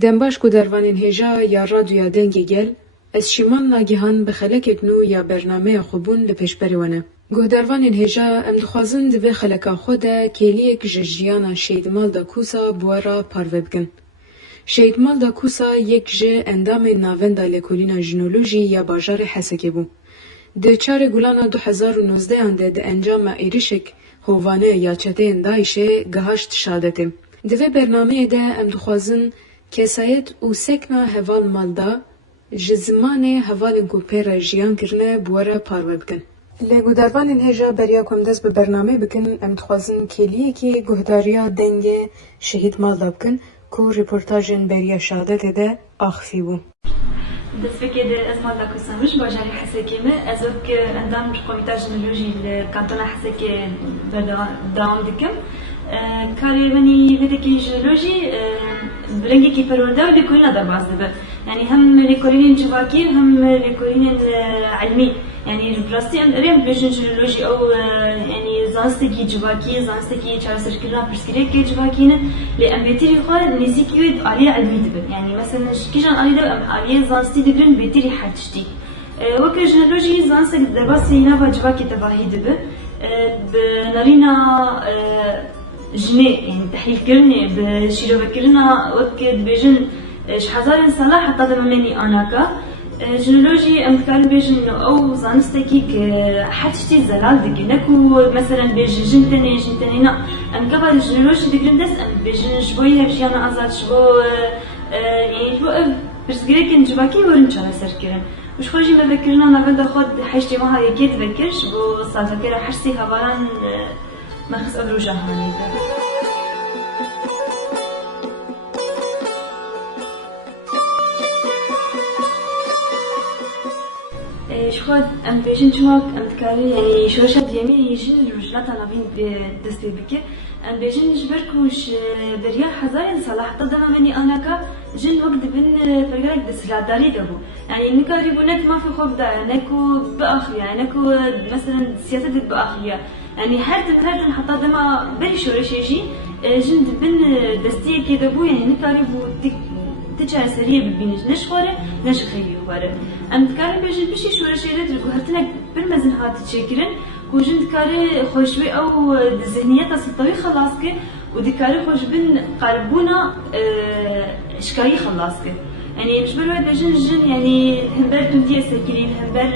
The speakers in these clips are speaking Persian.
دنباش کو دروانین هجا یا رادیویا دنگی گل از شیمان ناگهان بخلکت نو یا برنامه خوبون لپشبری ونه. گهدروانین هجا ام دخوازن دوی خلکا خوده کلیک ججیانا شیدمال دا کوسا بوارا پارو بکن. شیدمال دا کوسا یک جه اندام ناوندا لکولینا جنولوژی یا باجار حسکه بو. ده 4 گولانا 2019 انده ده انجام ایریشک هوانه یا چته اندایشه گهاشت شادتیم. دوی برنامه ده ام دخوازن کسایت او سکنا هوال مالدا جزمان هوالین کو پیر جیان کرنه بوارا پارو بکن. لگودروانین هجا بریا کم دست به برنامه بکن ام دخوازن کلیه که گهداریا دنگ شهید مالدا بکن کو رپورتاجن بریا شهادت ده آخفی بو. دست فکر از مالدا کسانوش باجاری حسکیمه از وقت اندام قومیتا جنولوژی لکانتونا حسکی دوام دکم. کاری منی بدکی جنولوژی برنگی کی پرونده و لکولنا در باز دبه. يعني هم لكورين جواكي هم لكورين علمي يعني براستي ام ريم بيجن جيولوجي او يعني زانستكي جواكي زانستكي تشارسركلنا برسكريكي جواكينا لامبيتري خال نسيكي عليه علمي دبن يعني مثلا كيجان عليه دب ام عليه زانستي دبن بيتري حدشتي وك جيولوجي زانستك دباسي نابا جواكي تباهي دبن بنارينا جني يعني تحليل كرني بشيرو بكرنا وك بيجن شحزار سالا حتى دمني أناكا جنولوجي أمكان بيجن أو زانستكي حتشتي زلال دقينك ومثلا بيجن جنتنينا أمكابا الجنولوجي دقيندس أم بيجن شبوي هفجيانا أزاد شبو يعني شبو برسقريكن جواكي ورنشانا سركرن وش خرجي ما ذكرنا ما بدا خود حشتي ما هاي كي تذكرش بو صار فكرة حشتي هبالان مخص أبرو جهاني ده. شخود ام بيجن شوك ام تكاري يعني شوشة ديامي يجن الرجلات انا بين دستي بكي ام بيجن جبركوش بريا حزاين صلاح تضم مني اناكا جن وقت بين فرقالك دسلاداري دبو يعني نكاري بونك ما في خوف دا نكو باخرية يعني نكو مثلا سياسة باخرية يعني هردن حتى دما بري شورش يجي جن بين دستي كي دبو يعني نكاري بو تجاه سريع ببینش نشخوره نشخیری خوره. ام دکاری بچه بچه شورش ایراد رو هرتنک برمزن هات تشکرن کوچن دکاری خوشبی او ذهنیت اصلی خلاص که و دکاری خوشبین قربونا اشکایی خلاص که. يعني مش بالوقت بجن جن يعني همبر تنتيه ساكنين همبر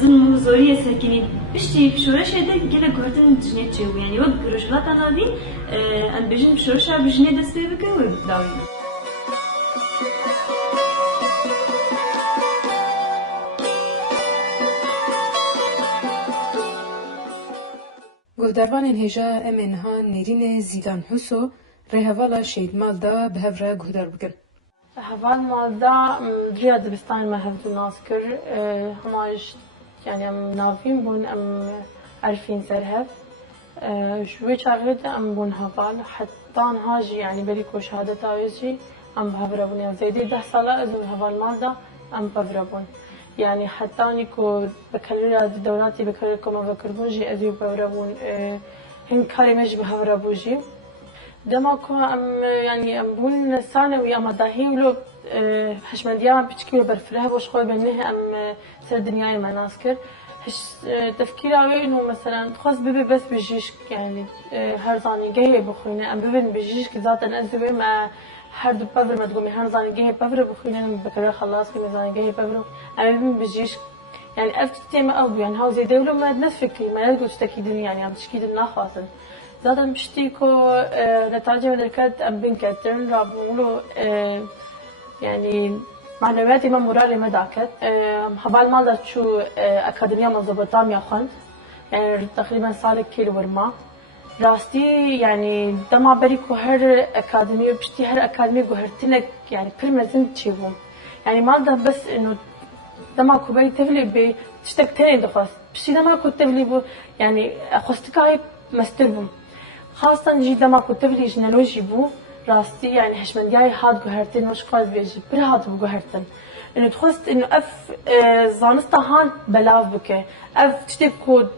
ظلم وزورية ساكنين بشتي بشورش هذا كلا قهرتن جنيت شو يعني وقت رجلات أنا دي أن بجن بشورشة بجنيت دست بيبكي وبتلاوي. گهدروانین هجا ام انها نرین زیدان حسو رهوالا شید مالدا به هفره گهدار بکن. هوال مالدا دریا دبستان ما هفدو ناس کر هماش يعني ام نافين بون ام عارفين سرهف شوي شاغد ام بون هوال حتى هاجي يعني بريكو شهادة تاويجي ام بهفربون يعني زيدي 10 سالة ازو هوال مالدا ام بهفربون يعني حتى نيكو بكرر دولاتي بكرركم ما بكربونجي ازو بهفربون هن كلمة بهفربوجي دماكو ام يعني ام بون ثانوي ام داهي ولو حشمديا بتشكي برفرها وش خوي بينها ام سر دنياي ما ناسكر هش تفكيري انه مثلا خاص ببي بس بجيش يعني هرزاني جاي بخوينا ام ببن بجيش كذات انزوي ما هر دو بفر ما تقومي هرزاني جاي بفر بخوينا بكره خلاص في ميزاني جاي بفر ام ببن بجيش يعني افتي ما او يعني هاو زي دولة ما نفكري ما نقول تشتكي يعني عم تشكي لنا خاصن زادم بشتيكو نتاجي من الكاد ام بين كاترن رابولو يعني معنوياتي ما مراري ما داكت حبال مالدا شو أكاديمية مزبوطة يا خند يعني تقريبا سالك كيلو ورما راستي يعني دما بريكو هر أكاديمية بشتي هر أكاديمية جوهرتلك يعني برمزن تشيبهم يعني مالدا بس إنه دما كوبي تفلي بي تشتك تاني دخاص بشتي دما كو تفلي بو يعني خستكاي مستربهم خاصة جي دما كو تفلي جنالوجي بو راستي يعني هشمندياي هاد جوهرتين مش قال بيجي برهاد بجوهرتن انه تخست انه اف زانستا هان بلاف بك اف تشتكود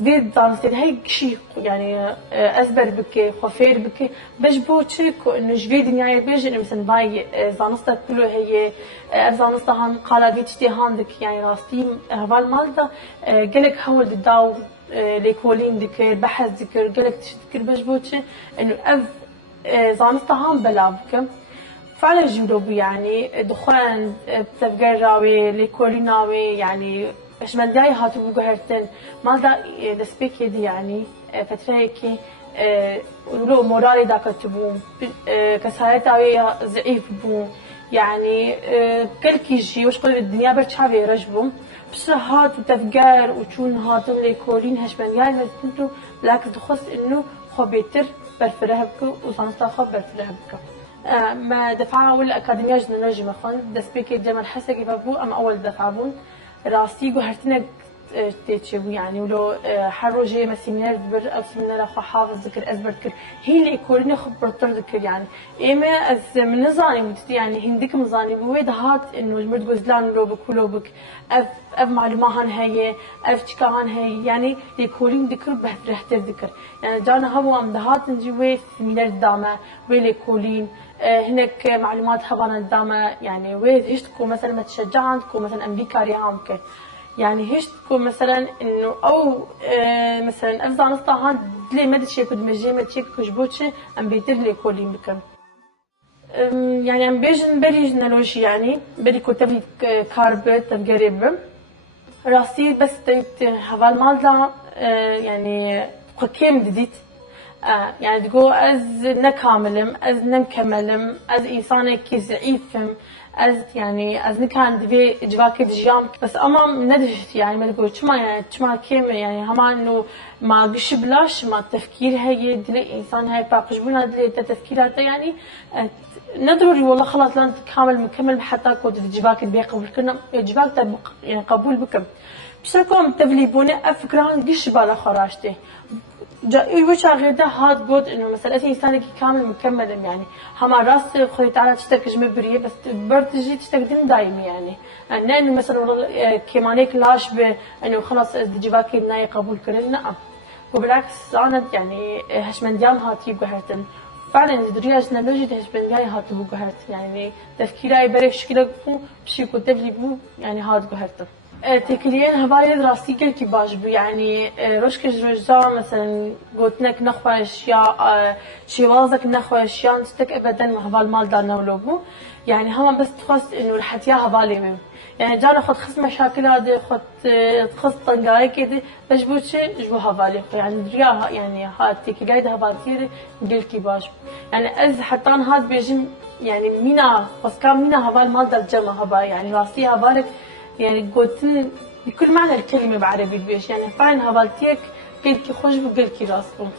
بيد زانستين هاي شيء يعني ازبر بك خفير بك بجبو تشيكو انه جوي دنياي بيجي انه مثلا باي زانستا كله هي اف زانستا هان قالا بيتشتي هاندك يعني راستي هبال مالتا قالك حول الداو ليكولين ذكر بحث ذكر قالك تشتكر بجبو انه اف زانستا هان بلاف بك فعلا جنوب يعني دخان بتفجر راوي لكولي ناوي يعني ايش من داي هاتو بجهرتن مالدا دسبيك يدي يعني فترة كي ولو مورالي داك تبوم كسايت اوي ضعيف بوم يعني كل كيجي وش قول الدنيا برشحابي رجبهم بس هات وتفجر وشون هاتم لكولين هش من داي هاتو بالعكس دخص انه خبيتر برفرهبك وصنصتا خب برفرهبك ما دفعة ولا أكاديمية جنولوجيا مخون دسبيكي جمال حسكي فبو أم أول دفعة بون راسي جوهرتنا تيتشو يعني ولو حروجي مسيمير دبر أو سيمير أخو حافظ ذكر أزبر ذكر هي اللي يكورني خبرتر ذكر يعني إما أز من نزاني متتي يعني هنديك مزاني بويد هات إنه جمرد جوزلان لوبك ولوبك أف معلومات هي أف تكان هي يعني يكورين ذكر بهتر ذكر يعني جانا هو أم دهات نجي سيمير دامة ويليكولين هناك معلومات هبانا دامة يعني ويش تكون مثلا ما تشجعان تكون مثلا أمريكا ريهامك يعني هيش تكون مثلا إنه أو مثلا أفضل نصطهان دلي ما دشي كود مجيمة تيك كشبوتشي أم بيتر لي كولين بكم يعني أم بيجن بري جنالوجي يعني بري كتبلي كاربت تفجريب راسي بس تيت هفال مالدا يعني قكيم ديت يعني تقول أز نكاملم أز نمكملم أز إنسانة كي ضعيفم أز يعني أز نكان دبي جواك دجيام بس أما ندشت يعني ما تقول شما يعني شما كيم يعني هما إنه ما قش بلاش ما التفكير هي دلي إنسان هاي باقش بنا دلي تفكيراته يعني ندروري والله خلاص لان كامل مكمل حتى كود جواك دبي قبول كنا جواك تبق يعني قبول بكم بشكل تفليبونه أفكران قش بالا خراشته جا وش غيره هاد بود إنه مثلا أي إنسان كي كامل مكمل يعني هما راس خوي تعالى تشتكي مبرية بس برتجي تشتكي دايم يعني إنه مثلا والله كمانيك لاش إنه خلاص جواك الناي قبول كرنا نعم وبالعكس أنا يعني هشمنديان هاتي بقهرتن فعلا درياج نلوجي هشمنديان هاتي بقهرت يعني تفكيري بري شكله بو بشي كنت بو يعني هاد بقهرتن تكلين هبالي دراسي كي باش بو يعني روش كجرجا مثلا قلتنك نخوة أشياء شوازك نخوة أشياء نستك أبدا ما هبال مال دارنا ولوبو يعني هم بس تخص إنه الحتيا هبالي مم يعني جانا خد خص مشاكل هذه خد خص طنجاي كده بجبوتش جبو هبالي يعني دريا يعني هاد تكلي ده هبالتير قل كي باش يعني أز حتى هاد بيجم يعني مينا بس كان مينا هبال مال دار جمع هبال يعني راسي هبالك يعني قلت بكل معنى الكلمة بعربي بيش يعني فعلا هبالتيك قلت خوش بقلت راسكم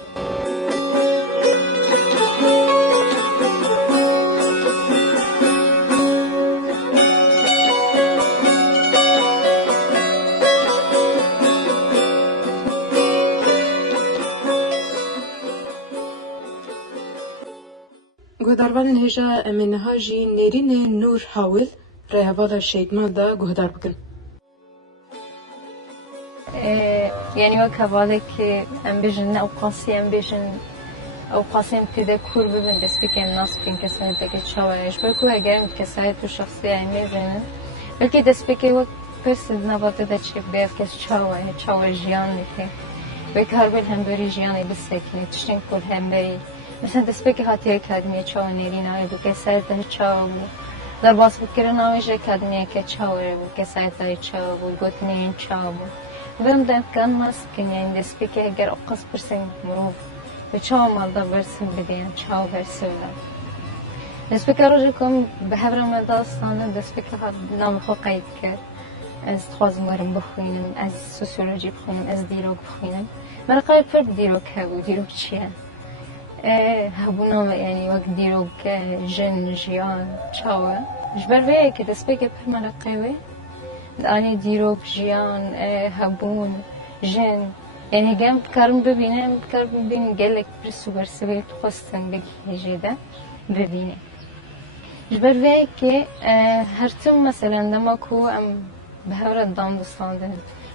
گهداروان هجا امنها جی نرین نور حاول رهوالا شیدمان دا گهدار بکن. يعني وكذلك ام بيجن او قاسي ام بيجن او قاسم كده كور ببن دست بكن ناس بين كسرت دك تشاوش بلكو هجرم كسرت وشخصية يعني زين بلكي دست بكي وقت بس نبض ده شيء بيف كس تشاوش جيان نكى بكهربل هم بري جياني بالسكنة تشتين كل هم بري مثلا دست بكي هاتي أكاديمية تشاو نيرينا بكسرت ده تشاو در باز بکرنا ویژه اکادمیه که چهاره بود که سایتای چهار بود گوتنین چهار بود برم دم کن ماست که یعنی دستی که اگر اقص برسیم مروف به چهار مالدا برسیم بدیم چهار برسیم دستی که روزی کم به هفرم داستانه دستی که نام خو قید کرد از خوازم برم بخوینم از سوسیولوژی بخوینم از دیروگ بخوینم مرا قید فرد دیروگ هبو دیروگ چیه هبونا يعني وقت ديروك جن جيان شاوة جبر فيه كده سبيك بحمل قوي أنا ديروك جيان هبون جن يعني جنب كارم ببينم كارم ببين قالك برسو برسبيت خصن بقي جدا ببینه جبر وی که هرتم مثلا دما کو ام به هر دام بستانده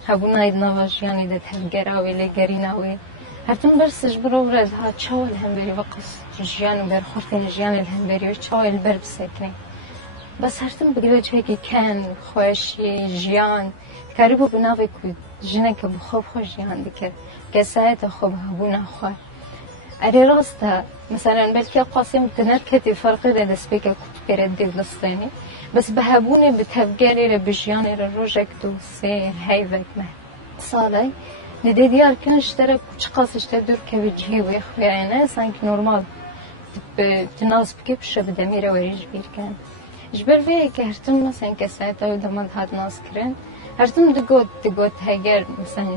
هبون اید نواجیانی ده تفگراوی لگریناوی هرتم برسش برو برد ها چاول هم بری وقت جیان بر خورتن جیان هم بری و چاول بر بسکنه بس هرتم بگیره چه که کن خوشی جیان کاریبو بناوی کو جنه که بخوب خوش جیان دکر که ساعت خوب هبون خواه اری راسته مثلا بلکه قاسم تنر کتی فرقی ده دست بکه کت کرد دیو دستانی بس به هبونه به تفگری رو به جیانی رو روژک دو سه هیوک نه ساله نده دیار کنش تره کچ قاسش تر دور که به جهی وی خویه نه سانک نورمال تناس بکه بشه به دمیره وریج بیر کن جبر ویه که هرتم مثلا که ساعت او دماد هاد ناس کرن هرتم دگوت هگر مثلا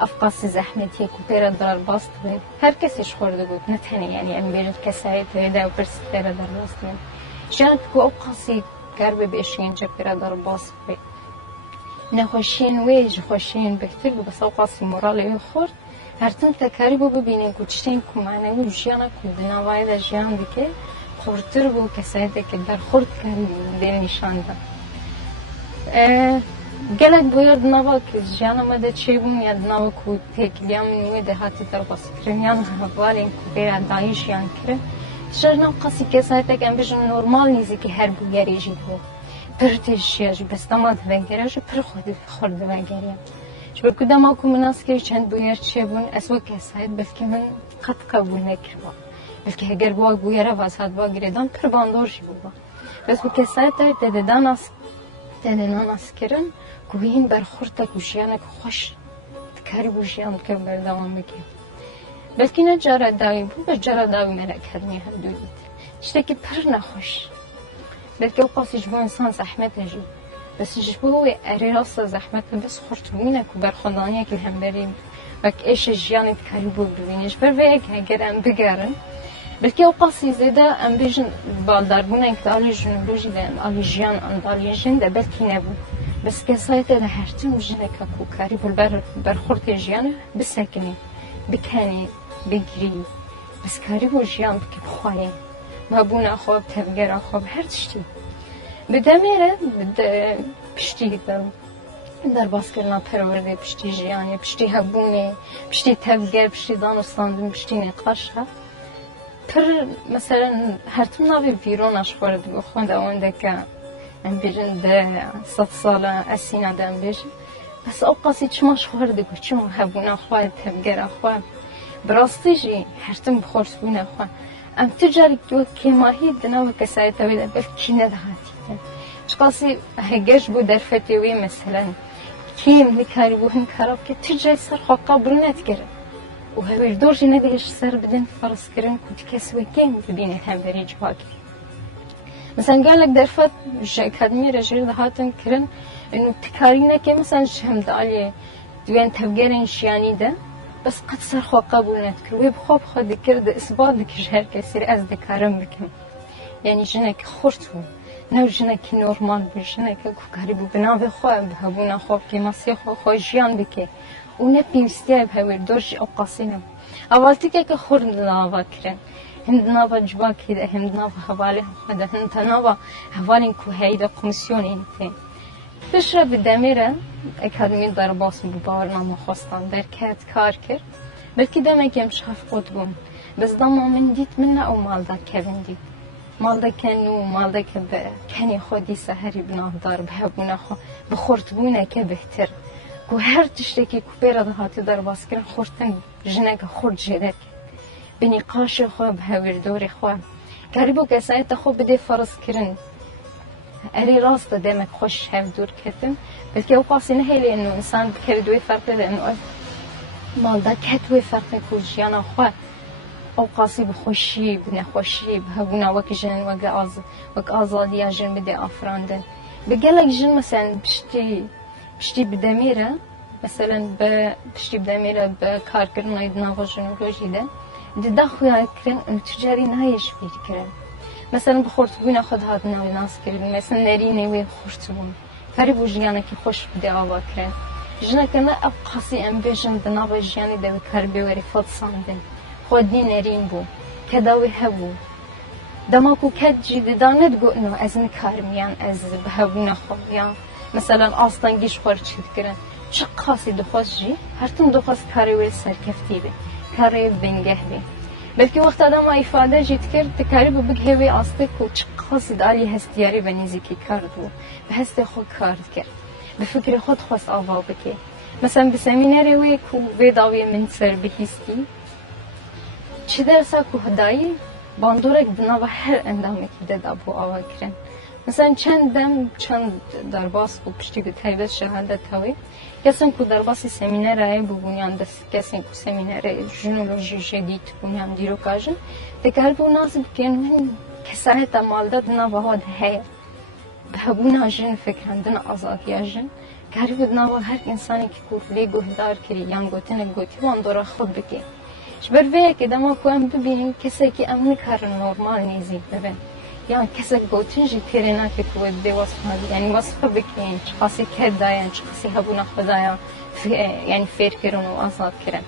افقاس زحمتی کوپیرا در باست بود هر کسیش خورده بود نه تنی یعنی ام بیرد کسایی تویده و پرس پیرا در باست بود جان کو افقاسی کربه بیشین جا پیرا در باست بود نخوشین ویج خوشین بهتر بود بس افقاسی مورالی خورد هرتون تکاری بو ببینین کو چتین کو معنی و جیانا کو بناوای در جیان دیگه خورتر بود کسایی که در خورد کردن دل نشان داد گلک باید نوا که جانا مده چی بون یا نوا کو تکلیام نوی دهاتی در باس کرمیان هوارین کو بیاد دایش یان کره شرنا قصی کسایی که ام بیشتر نرمال نیزی که هر بویری جی بود پرتشیاج بس تمام وگریش پر خورد وگریم شبکه کدام کو مناس که چند بویر چی بون اسوا کسایی بلکه من قط قبول نکردم بلکه اگر بوا بویره واسط با گریدان پر باندورشی بود بس کسایی تا داناس ناس کردن کوین برخورد کوشیانه خوش کاری بوشیان که بردام بکن بلکه نه جرا داوی بود جرا داوی ملک هدمی هم دودید چطور که پر نخوش بلکه اوقاتی جبو انسان زحمت هجی بس جبو اری راست زحمت بس خورد بینه که برخوردانی که هم بریم و که ایش جیانی کاری بود ببینیش بر وی که اگر ام بگرن بلکه اوقاتی زیاده ام بیشن بالداربونه اکتالی جنوبی دن آلی جیان اندالی جن ده بلکه نبود بس کسایی ده هرچی جنه که کوکاری برخورد جیان بسکنی بکنی بگیری بس کاری با جیان که بخوایی ما بونا خواب تفگر خواب هر چی بدمیره پشتی در باز کردن پرورده پشتی جیانی پشتی هبونی پشتی تفگر پشتی دانستاندن پشتی نقاش پر مثلا هرتم ناوی ویرونش خورد بخوند اونده که ام بیرن ده 100 ساله اسینا دم بیش بس اوقاتی چماش خورده بود چم هبونا خواه تفگر خواه براستیجی هرتم بخورد بونه خواه ام تجاری که ماهی دناو کسایی تویده بلکی ندهاتی چقاسی هگش بود در فتیوی مثلا کیم نکاری بو هم کاراب که تجاری سر خواه قابرونت گره و هاویر دورجی ندهش سر بدن فرس کرن کود کسوی کیم ببینه هم بری جواکی مثلا قالك در فت اکادمی رجل دهاتن کرن انو تکاری نکه مثلا هم دالی دوین تفگرین شیانی ده بس قد سر خواه قبول نتکر وی بخواب خود کرد اثبات دکش هر کسی از دکارم بکم یعنی جنک خورد بود نو جنک نورمال بود جنک کاری بود بناوی خواه بهبونا خواب که ماسی خواه جیان بکه و نپیوستی بهویر دورج اوقاسی نبود اولتی که خورد ناوا کرن هند ناوا جوا كده هند ناوا حوالي هذا هند ناوا حوالي كوهيدا كوميسيوني تين بشرا بالدميرة أكاديمية ضرباس ببارنامه خواستان در كات كار كر بلكي داما كم شاف قطبون بس داما من ديت منا أو مالدا كevin ديت مالدا كانو مالدا كاني خودي سهري بناه دار بهبونا خو بخورتبونا كبهتر كو هر تشتكي كوبيرا دهاتي ضرباس كر خورتن جنك خورد جدك بنقاش خواب هاویر دور خواب قریبو کسایی تا خوب بده فرض کردن اری راست دمک خوش هاو دور کردن بلکه اوقاتی نهیلی انو انسان بکردوی فرقه ده انو مالدا کتوی فرقه کجیانا خواب اوقاتی بخوشی بنخوشی بهبونا وک جن وک آزادی جن بده آفراندن بگلک جن مثلا پشتی بدمیره مثلا پشتی بدمیره بکار کردن ایدنا و جنوبی ده ده خویای کردن اون تجاری نهایش بیر کردن مثلا بخورد بوینا خود هات نوی ناس کردن مثلا نری نوی خورد بون کاری بو جیانه که خوش بده آوا کردن جنه کنه اب قاسی ام بیشن دنابه جیانی ده کار بیوری فاد ساندن خودی نرین بو کداوی هبو دماغو كد جديد دانت جو إنه از نكارم يعني از بهبنا خو يعني مثلا أصلا جيش خارج كذا چه قاسی دخواست جی هرتم دخواست کاری ولی سرکفتی به کاری بنگه به بلکه وقت آدم ایفاده جیت کرد کاری به بگه وی آسته کو چه قاسی داری هستیاری به نیزی کرد و به هست خود کارد کرد به فکر خود خواست آوا بکه مثلا به سمیناری وی کو وی داوی من سر بهیستی چه درسا کو هدایی باندورک دنا و هر اندامی که داد ابو آوا کرد مثلا چند درباس و پشتی که تایید شهادت هایی کسان که درباسی سمیناره بگویند دست کسان که سمیناره ژنولوژی جدید بگویند دیرو کاجن تکرار بوناسب که من کسایت مالداد نباید هی بهبونا جن فکرندن آزادی جن کاری بود نباید هر انسانی که کوفلی گهدار کری یا گوتن گوتی وان داره خود بکی شبر وی که دما کوام ببینیم کسی که امن کار نرمال نیزی ببین يعني كسر قوتنجي كيرنا كود دي وصفها يعني وصفها بكين شخصي كدايا شخصي هبونا خدايا في يعني فير كيرون وأصاد كيرن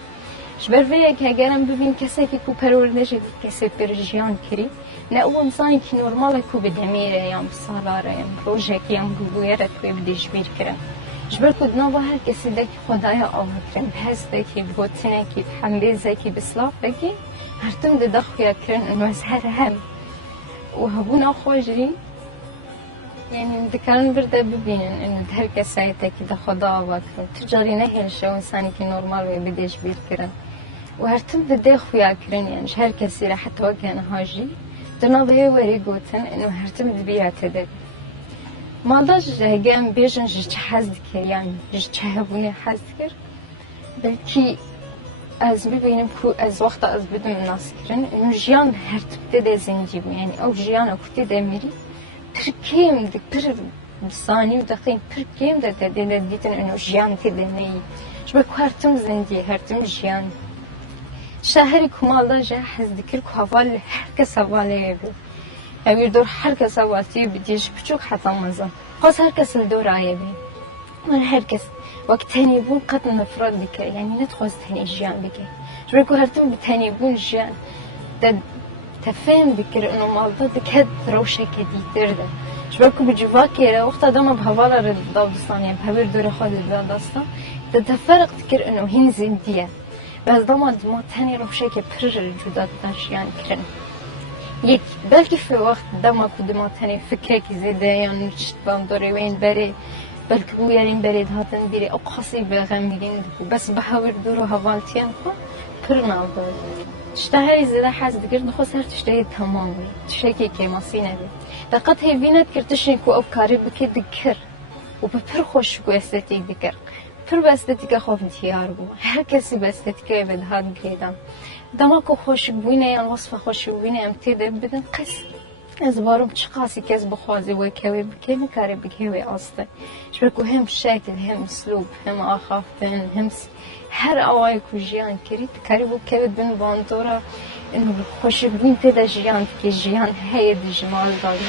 شبر فيا كهجرم ببين كسر كي بروردش كسر برجيان كري نأو إنسان كي نورمال كو بدميره يعني بصالاره يعني بروجه كي يعني بقويره كوي بديش بير كيرن شبر كود نوبه كسر دك خدايا أوه كيرن بحس دكي بقوتنا كي بحمبيزه كي بسلاف بكي هرتم دخويا كيرن إنه هر هم وهبونا خوجري يعني ذكرن برده ببینن إنه هر کسی که خدا وکر تجاری نه شو إنسانی که نورمال و بدیش بیر کرن و هر تم بده خویا کرن يعني هر کسی را حتی وکن هاجی دنا به وری گوتن إنه هر تم دبیات ده ما داش هجام بیشن جت حزد کر يعني جت هبوني حزد کر بلکی از ببینیم که از وقت از بدون ناس کردن اینو جیان هر تبته زنجی یعنی او جیان اکتی دمیری ترکیم دکتر بسانی و دقیق ترکیم ده دیتن اینو جیان کده نی شبه که هرتم زنجی هرتم جیان شهری کمال دا جه حز دکر که حوال هر کس حواله بید اویر دور هر کس حوالی بدیش بچوک حتی مزا خواست هر کس دور آیه بید من هر کس وقت تنيبون قد نفرد بك يعني نتخوز تاني جيان بك شبكو هرتم بتنيبون جيان تفهم بكر انه مالدك هاد روشة كدي ترده شبكو بجواكي وقت دام بهوالا رد داودستان يعني بهبير دوري خود داودستان تتفرق تكر انه هين زندية بس دام ما تاني روشة كبر جدا داشيان كرن يك بلكي في وقت دام كود ما تاني فكرك زيادة يعني نشتبان دوري وين بري بلکه بویارین برید هاتن بیری او خاصی بغم میرین دکو بس بحاول دورو هوالتیان خو پر نالدار تشتهی زده حز دکرد خواست هر تشتهی تمام بی تشکی که ماسی نبی دقت هی بینت کرتشنی کو او کاری بکی دکر و پر خوش کو استتیک دکر پر به استتیک خوف دیار بو هر کسی به استتیک بدهاد گریدم دما کو خوش بوینه یا وصف خوش بوینه امتیده بدن قصد از بارم چه قاسی کس بخوازی و کوی بکی میکاری بکی آسته شبکو هم شکل هم اسلوب هم آخافتن هم هر آوای کو جیان کرید کاری بو کوید بین باندورا اینو خوش بین تدا جیان که جیان هی جمال داری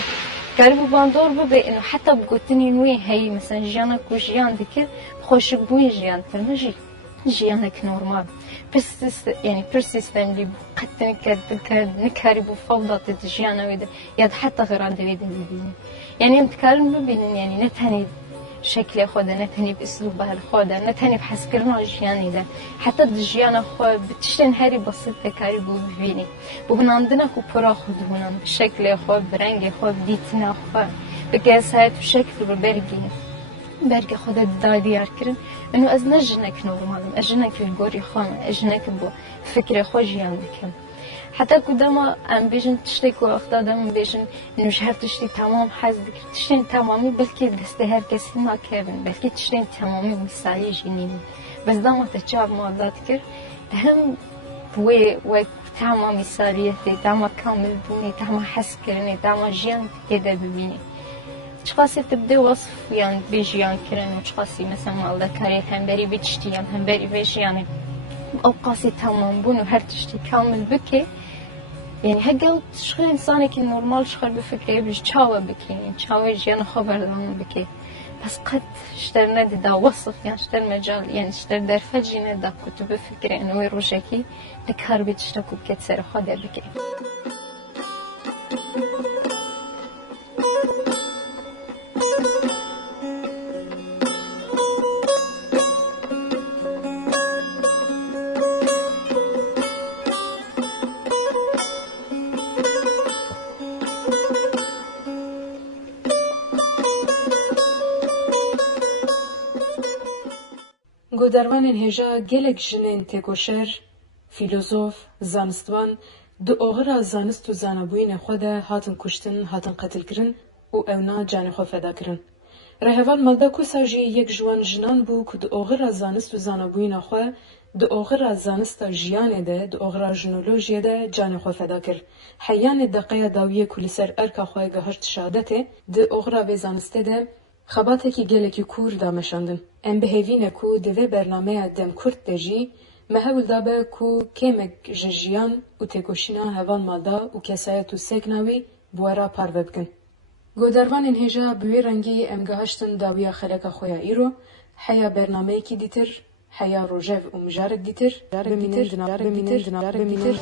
کاری بو باندور ببی اینو حتی بگوتنی نوی هی مثلا جیان کو جیان دیگه خوش بوی جیان ترنجی جيانك نورمال بس يعني persistent اللي قد نكاري بفوضى تجيانا ويدا يد حتى غير عند ويدا يعني نتكلم بين يعني نتهني شكل خودنا نتهني بأسلوبها الخودة نتهني بحس كلنا جياني ده حتى الجيانا خو بتشتن هاري بسيط كاري بوفيني وبنعندنا كوبرا خدونا بشكل خو برنج خو بديتنا خو بكاسات بشكل برگ خودت دادیار کردن اینو از نجنک نورمالم اجنک الگوری خام اجنک بو فکر خوشیان بکن حتی کدام ام بیشن تشتی کو وقت آدم بیشن اینوش هر تشتی تمام حز دکر تشتین تمامی بلکه دست هر کسی ناکبن بلکه تشتین تمامی مثالی جنین بس دام تجاب مادات کر هم و تمام مثالیتی تمام کامل بونی تمام حس کردنی تمام جیان کده ببینی چقاسی تبدی وصف يعني بيجيان كرن وچقاسی مثلا مالدا كاري هم بري بتشتيان هم بري بيجيان او قاسي تمام بون و هر تشتي كامل بكي يعني هقل شغل انساني كي نورمال شغل بفكره بيج تشاوه بكي يعني تشاوه جيان خبردان بكي بس قد اشترنا دا وصف يعني اشتر مجال يعني اشتر در فجينا دا كتب بفكره انه يروجكي دكار بتشتكو بكت سر خدا بكي گودرvanên hêja gelek jinên têkoşer, fîlozof, zanistvan di oxira zanist û zanabûyînê xwe de hatin kuştin, hatin qetilkirin û ewna canê xwe feda kirin. Rêheval Malda Kusa jî yek ji wan jinan bû ku di oxira zanist û zanabûyîna xwe, di oxira zanista jiyanê de, di oxira jinolojiyê de canê xwe feda kir. Heyanê deqeya dawiyê ku li ser erka xwe gihirt şehadetê, di oxira vê zanistê de xebatekî gelekî kûr dameşandin. Em bihêvîne ku di vê bernameya Dem Kurd de jî me hewl dabe ku kêmek ji jiyan û têkoşîna heval malda û kesayet û sekna wî bi wera parve bikin. Godervanên hêja bi wê rengî em gihaştin dawiya xeleka xwe ya îro, heya bernameyekî dîtir, heya rojev û mijarek dîtir, bimînin